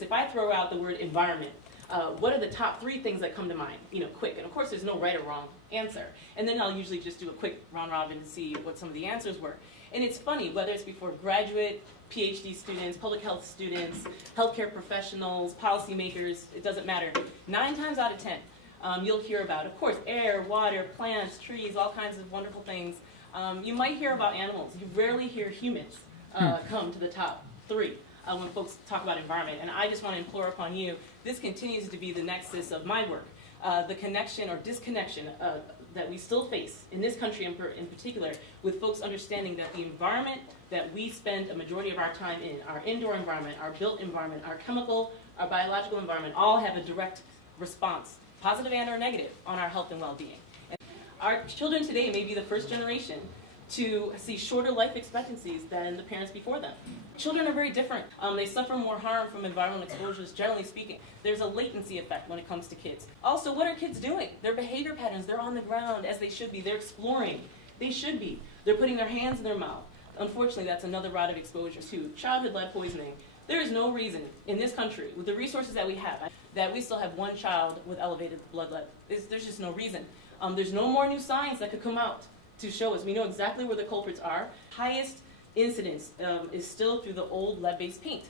If I throw out the word environment, what are the top 3 things that come to mind, quick? And of course, there's no right or wrong answer. And then I'll usually just do a quick round robin to see what some of the answers were. And it's funny, whether it's before graduate, PhD students, public health students, healthcare professionals, policymakers, it doesn't matter. 9 times out of 10, you'll hear about, of course, air, water, plants, trees, all kinds of wonderful things. You might hear about animals. You rarely hear humans come to the top 3. When folks talk about environment. And I just want to implore upon you, this continues to be the nexus of my work. The connection or disconnection that we still face in this country in particular, with folks understanding that the environment that we spend a majority of our time in, our indoor environment, our built environment, our chemical, our biological environment, all have a direct response, positive and or negative, on our health and well-being. And our children today may be the first generation to see shorter life expectancies than the parents before them. Children are very different. They suffer more harm from environmental exposures, generally speaking. There's a latency effect when it comes to kids. Also, what are kids doing? Their behavior patterns, they're on the ground as they should be. They're exploring. They should be. They're putting their hands in their mouth. Unfortunately, that's another route of exposure to childhood lead poisoning. There is no reason in this country, with the resources that we have, that we still have 1 child with elevated blood lead. There's just no reason. There's no more new science that could come out to show us. We know exactly where the culprits are. Highest incidence is still through the old lead-based paint.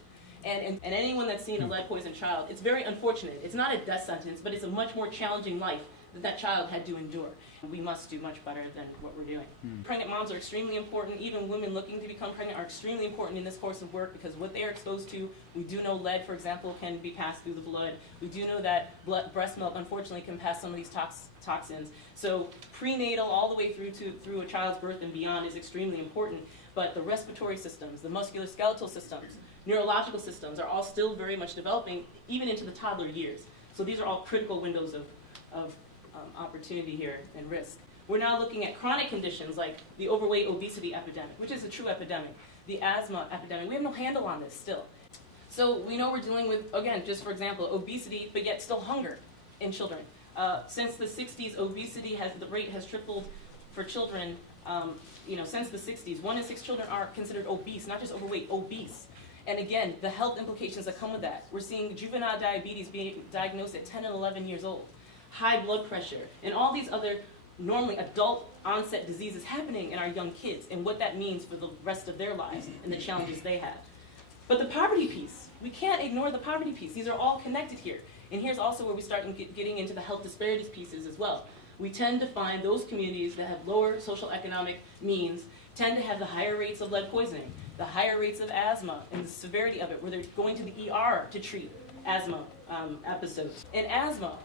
And anyone that's seen a lead-poisoned child, it's very unfortunate. It's not a death sentence, but it's a much more challenging life that child had to endure. We must do much better than what we're doing. Pregnant moms are extremely important. Even women looking to become pregnant are extremely important in this course of work, because what they are exposed to, we do know lead, for example, can be passed through the blood. We do know that breast milk, unfortunately, can pass some of these toxins. So prenatal all the way through a child's birth and beyond is extremely important. But the respiratory systems, the musculoskeletal systems, neurological systems are all still very much developing, even into the toddler years. So these are all critical windows of opportunity here and risk. We're now looking at chronic conditions like the overweight obesity epidemic, which is a true epidemic, the asthma epidemic. We have no handle on this still. So we know we're dealing with, again, just for example, obesity, but yet still hunger in children. Since the 60s, the rate has tripled for children. Since the 60s, 1 in 6 children are considered obese, not just overweight, obese. And again, the health implications that come with that. We're seeing juvenile diabetes being diagnosed at 10 and 11 years old, high blood pressure, and all these other normally adult onset diseases happening in our young kids, and what that means for the rest of their lives and the challenges they have. But the poverty piece, we can't ignore the poverty piece. These are all connected here. And here's also where we start getting into the health disparities pieces as well. We tend to find those communities that have lower social economic means tend to have the higher rates of lead poisoning, the higher rates of asthma, and the severity of it, where they're going to the ER to treat asthma episodes. And asthma,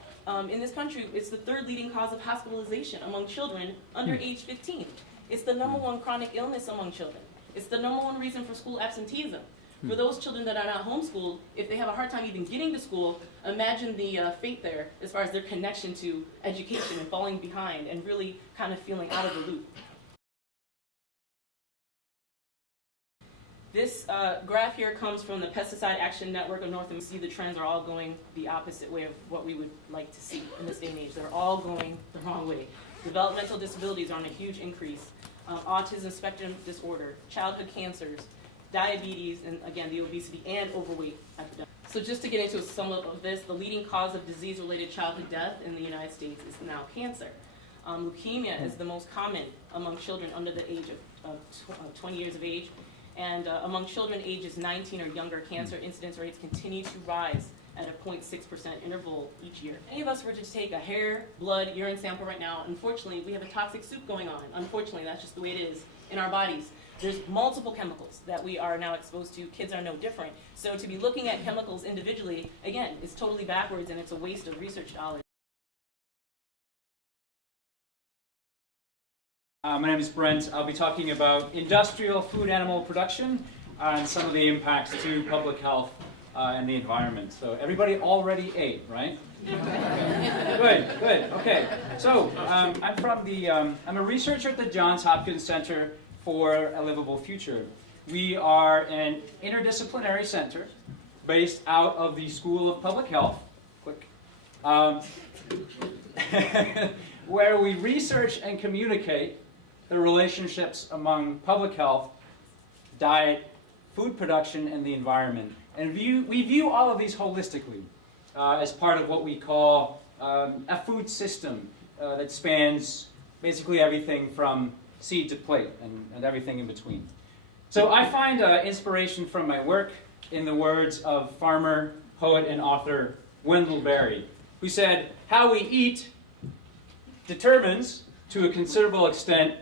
in this country, it's the 3rd leading cause of hospitalization among children under age 15. It's the #1 chronic illness among children. It's the #1 reason for school absenteeism. For those children that are not homeschooled, if they have a hard time even getting to school, imagine the fate there as far as their connection to education and falling behind and really kind of feeling out of the loop. This graph here comes from the Pesticide Action Network of North America. You see the trends are all going the opposite way of what we would like to see in this day and age. They're all going the wrong way. Developmental disabilities are on a huge increase. Autism spectrum disorder, childhood cancers, diabetes, and again, the obesity and overweight epidemic. So just to get into some of this, the leading cause of disease-related childhood death in the United States is now cancer. Leukemia is the most common among children under the age of 20 years of age. And among children ages 19 or younger, cancer incidence rates continue to rise at a 0.6% interval each year. If any of us were to take a hair, blood, urine sample right now, unfortunately, we have a toxic soup going on. Unfortunately, that's just the way it is in our bodies. There's multiple chemicals that we are now exposed to. Kids are no different. So to be looking at chemicals individually, again, is totally backwards, and it's a waste of research dollars. My name is Brent. I'll be talking about industrial food animal production and some of the impacts to public health and the environment. So everybody already ate, right? Good. Okay. So I'm a researcher at the Johns Hopkins Center for a Livable Future. We are an interdisciplinary center based out of the School of Public Health, where we research and communicate the relationships among public health, diet, food production, and the environment. And we view all of these holistically as part of what we call a food system that spans basically everything from seed to plate and everything in between. So I find inspiration from my work in the words of farmer, poet, and author Wendell Berry, who said, "How we eat determines, to a considerable extent,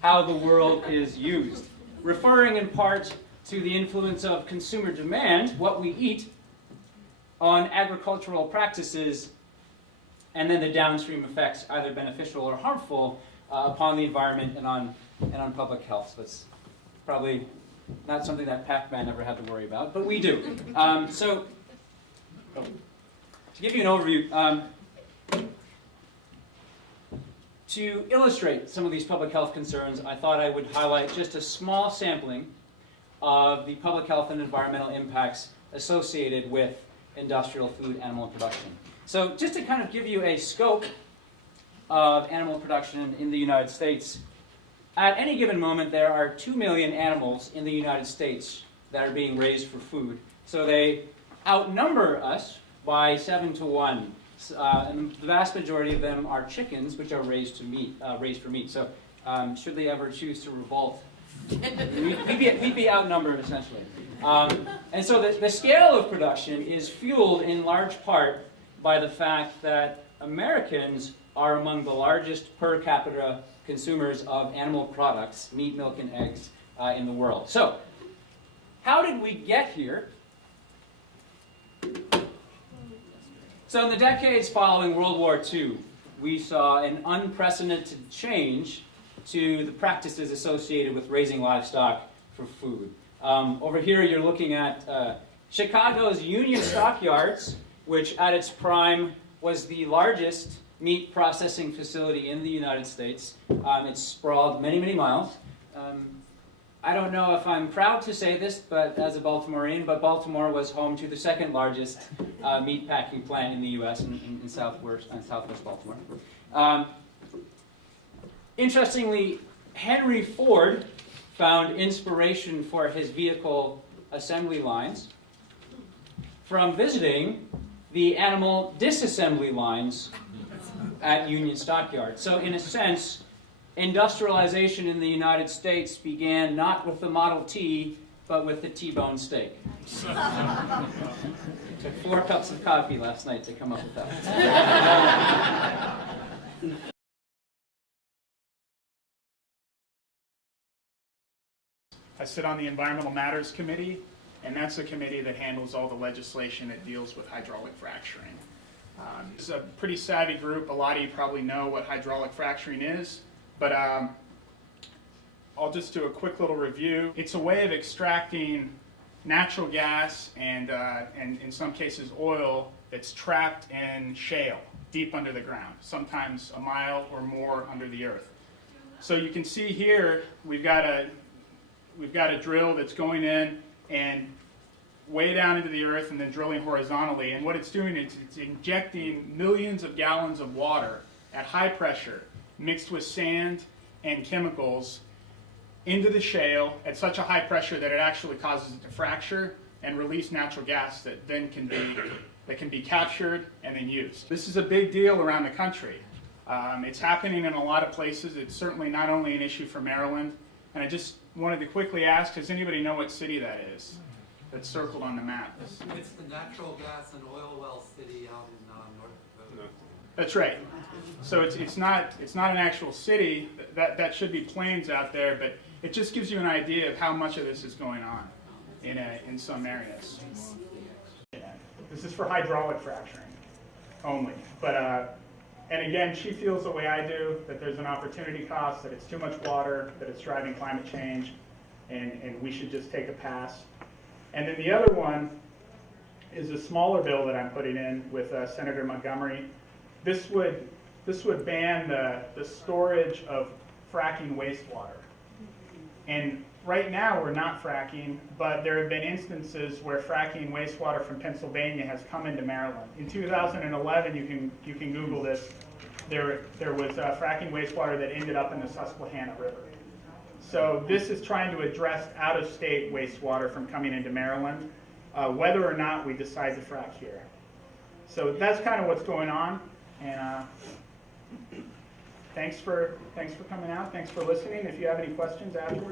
how the world is used," referring in part to the influence of consumer demand, what we eat, on agricultural practices, and then the downstream effects, either beneficial or harmful, upon the environment and on public health. So that's probably not something that Pac-Man ever had to worry about, but we do. To give you an overview, to illustrate some of these public health concerns, I thought I would highlight just a small sampling of the public health and environmental impacts associated with industrial food animal production. So just to kind of give you a scope of animal production in the United States, at any given moment there are 2 million animals in the United States that are being raised for food. So they outnumber us by 7 to 1. And the vast majority of them are chickens, which are raised for meat. So should they ever choose to revolt, we'd be outnumbered essentially. And so the scale of production is fueled in large part by the fact that Americans are among the largest per capita consumers of animal products, meat, milk, and eggs, in the world. So, how did we get here? So in the decades following World War II, we saw an unprecedented change to the practices associated with raising livestock for food. Over here you're looking at Chicago's Union Stockyards, which at its prime was the largest meat processing facility in the United States. It's sprawled many, many miles. I don't know if I'm proud to say this, but as a Baltimorean, but Baltimore was home to the second largest meat packing plant in the U.S. in southwest Baltimore. Interestingly, Henry Ford found inspiration for his vehicle assembly lines from visiting the animal disassembly lines at Union Stockyards. So in a sense, industrialization in the United States began not with the Model T, but with the T-bone steak. Took 4 cups of coffee last night to come up with that. I sit on the Environmental Matters Committee, and that's the committee that handles all the legislation that deals with hydraulic fracturing. It's a pretty savvy group. A lot of you probably know what hydraulic fracturing is, but I'll just do a quick little review. It's a way of extracting natural gas and in some cases oil that's trapped in shale deep under the ground, sometimes a mile or more under the earth. So you can see here we've got a drill that's going in and way down into the earth and then drilling horizontally, and what it's doing is it's injecting millions of gallons of water at high pressure mixed with sand and chemicals into the shale at such a high pressure that it actually causes it to fracture and release natural gas that then can be captured and then used. This is a big deal around the country. It's happening in a lot of places. It's certainly not only an issue for Maryland, and I just wanted to quickly ask, does anybody know what city that is that's circled on the map? It's the natural gas and oil well city out in North Dakota. That's right. So it's not an actual city. That should be plains out there, but it just gives you an idea of how much of this is going on in some areas. This is for hydraulic fracturing only, but and again, she feels the way I do, that there's an opportunity cost, that it's too much water, that it's driving climate change, and we should just take a pass. And then the other one is a smaller bill that I'm putting in with Senator Montgomery. This would ban the storage of fracking wastewater. And right now we're not fracking, but there have been instances where fracking wastewater from Pennsylvania has come into Maryland. In 2011, you can Google this. There was fracking wastewater that ended up in the Susquehanna River. So this is trying to address out-of-state wastewater from coming into Maryland, whether or not we decide to frack here. So that's kind of what's going on, and thanks for coming out. Thanks for listening. If you have any questions afterwards.